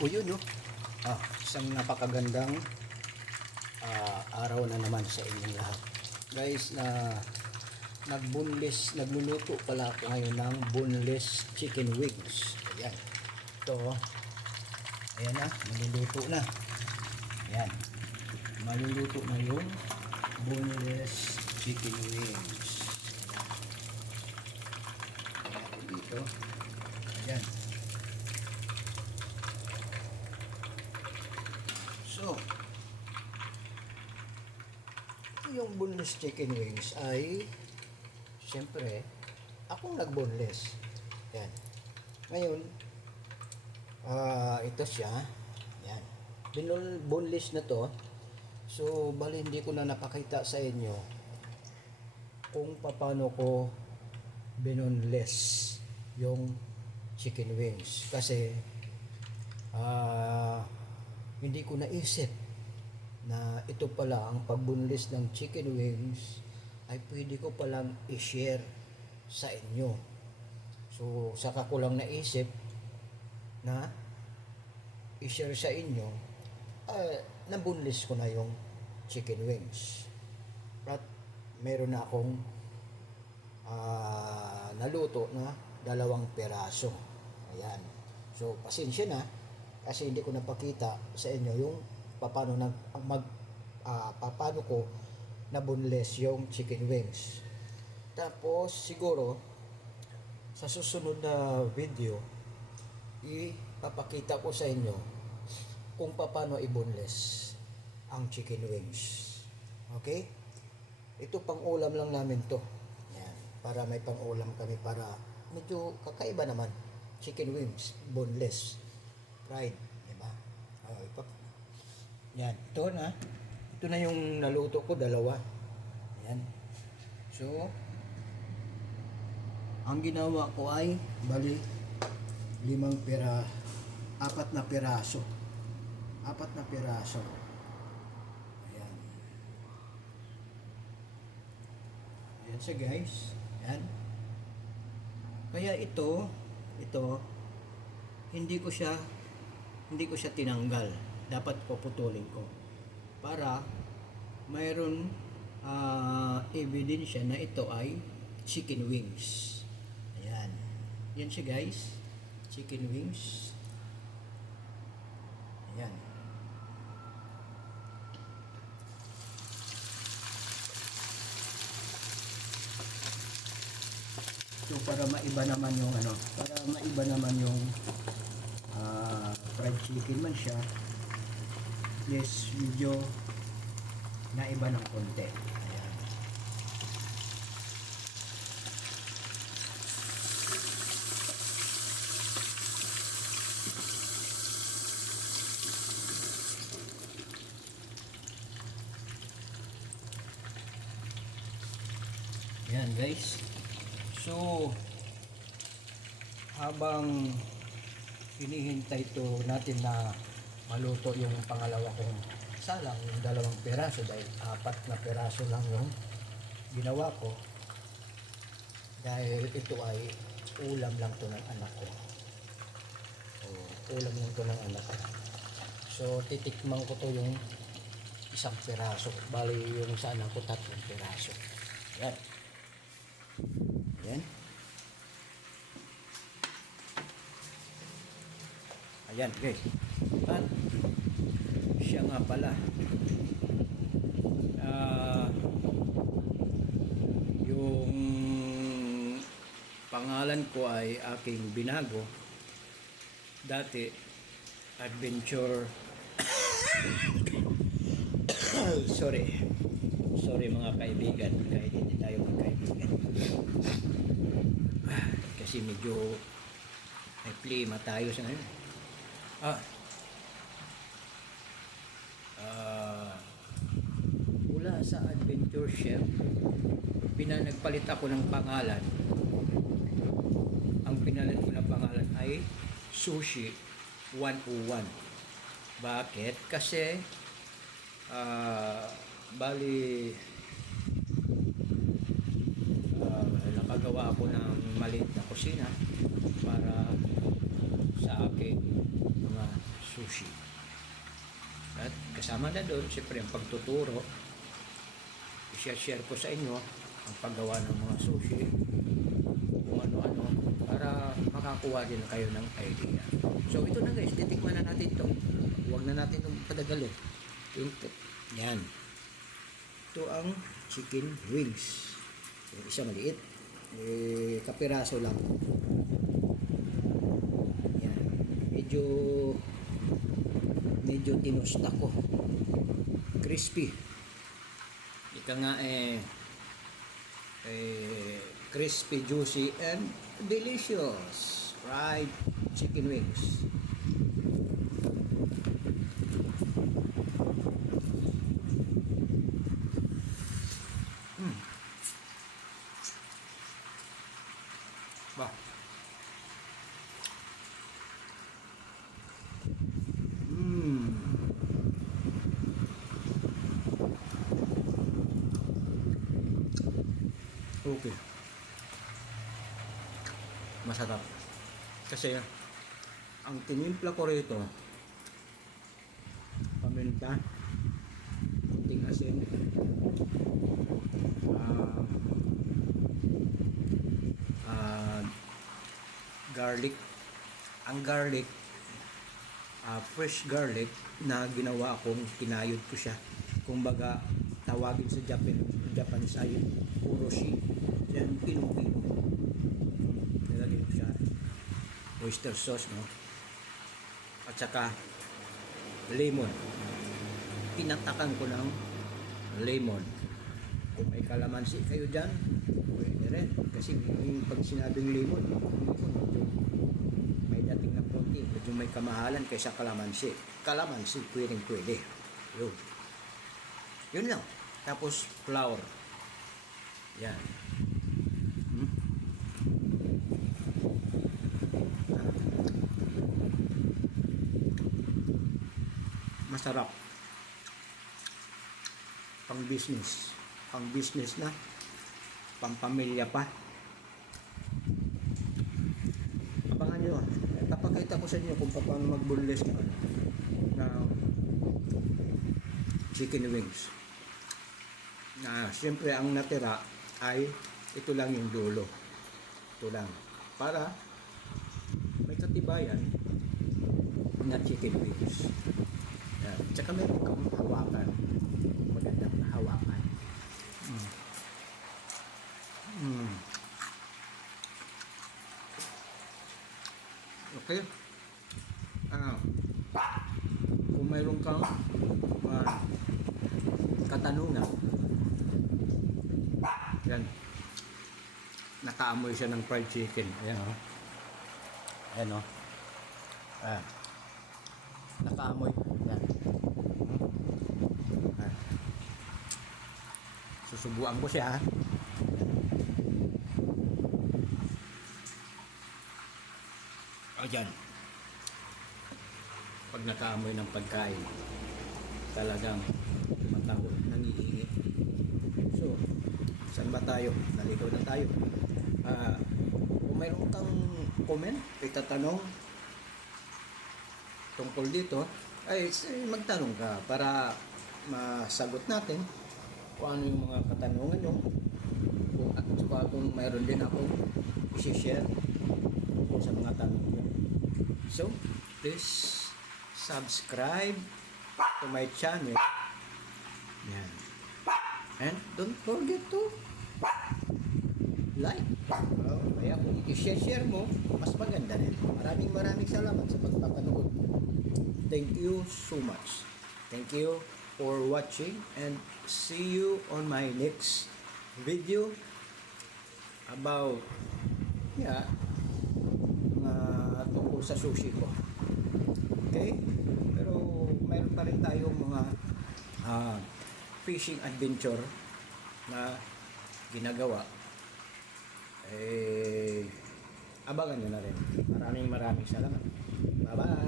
O yun, no? Isang napakagandang araw na naman sa inyong lahat. Guys, nagluluto pala ako ngayon ng boneless chicken wings. Ayan. Ito, ayan na, maluluto na. Ayan. Maluluto na yung boneless chicken wings. Ayan. Dito. Ayan. So, yung boneless chicken wings ay siyempre akong nag-boneless. Yan. Ngayon, ito siya. Yan. Boneless na to. So, bali hindi ko na napakita sa inyo kung paano ko binoneless yung chicken wings. Kasi, hindi ko naisip na ito pala ang pagbunlis ng chicken wings ay pwede ko palang i-share sa inyo. So, saka ko lang naisip na i-share sa inyo, nabunlis ko na yung chicken wings. At meron na akong naluto na 2 peraso. Ayan. So, pasensya na kasi hindi ko napakita sa inyo yung paano ko nabunles yung chicken wings. Tapos siguro sa susunod na video ipapakita ko sa inyo kung paano ibunles ang chicken wings. Okay? Ito pang ulam lang namin to. Yan, para may pang ulam kami, para medyo kakaiba naman. Chicken wings, boneless, fried, diba? Yan, ito na yung naluto ko, 2. Yan. So, ang ginawa ko ay bali 4 na piraso. 4 na piraso. Ayan. Ayan siya, guys. Ayan. Kaya ito hindi ko siya tinanggal. Dapat puputulin ko para mayroon ebidensya na ito ay chicken wings. Ayan. Yan siya, guys. Chicken wings. Ayan. So, para maiba naman yung fried chicken man siya, yes, medyo naiba ng konti. Ayan. Ayan, guys. So, habang hinihintay to natin na maluto yung pangalawa kong salang, yung 2 peraso, dahil 4 na peraso lang yung ginawa ko, dahil ito ay ulam lang to ng anak ko. Ulam lang to ng anak ko. So, titikman ko to yung 1 peraso, bali yung sa anak ko 3 peraso. Ayan. Ayan. Ayan, guys. At siya nga pala, yung pangalan ko ay aking binago. Dati Adventure sorry mga kaibigan, kahit hindi tayo magkaibigan, kasi medyo may plima tayo sa ngayon. Mula sa Adventure Chef, nagpalit ako ng pangalan. Ang pinalit ko na pangalan ay Sushi 101. Bakit? Kasi bali nakagawa ako ng maliit na kusina para sa aking mga sushi. At kasama na doon, siyempre ang pagtuturo, i-share ko sa inyo ang paggawa ng mga sushi, kung ano-ano, para makakuha din kayo ng idea. So ito na guys, titikman na natin ito. Huwag na natin itong padagalin. Yan. Ito ang chicken wings. Yung isa maliit. Kapiraso lang. Yan. Medyo tinusta ko. Crispy. Ika nga crispy, juicy, and delicious fried chicken wings. Bah. Okay. Masarap. Kasi ang tinimpla ko rito, paminta, kunting asin, garlic. Ang garlic, fresh garlic na ginawa kong kinayod ko siya. Kumbaga, tawagin sa Japanese ay uroshi. Yan, pinupino. Nilagay ko siya. Oyster sauce, no? At saka, lemon. Pinatakan ko ng lemon. Kung may kalamansi kayo dyan, pwede rin. Kasi pag sinabing lemon, medyo may dating na konti. Medyo may kamahalan kaysa kalamansi. Kalamansi, pwede. Yun lang. Tapos, flour. Yan. Masarap. Pang business na. Pang pamilya pa. Abangan nyo. Papakita ko sa inyo kung paano mag-boneless na chicken wings. Na siyempre ang natira ay ito lang yung dulo. Ito lang. Para may katibayan na chicken wings. Yan. Tsaka meron kang hawakan. Magandang hawakan. Okay. Kung mayroon kang katanungan, yan. Nakaamoy siya ng fried chicken. Ayan o. Ayan o. Nakaamoy. Yan. Susubuan ko siya, ha. Ayan. Pag nakaamoy ng pagkain, talagang matahol, nangihingi. So, saan ba tayo? Nalito na tayo. Kung mayroon kang comment, itatanong tungkol dito, ay magtanong ka para masagot natin kung ano yung mga katanungan nyo. At kung mayroon din ako i-share tungkol sa mga tanong nyo. So, please subscribe to my channel. Yan. And don't forget to like. Kaya kung i-share mo, mas maganda rin. Maraming salamat sa pagpapanood. Thank you so much. Thank you for watching and see you on my next video about tungkol sa sushi ko. Okay? Pero mayroon pa rin tayong mga fishing adventure na ginagawa. Abangan nyo na rin. Maraming salamat. Bye-bye!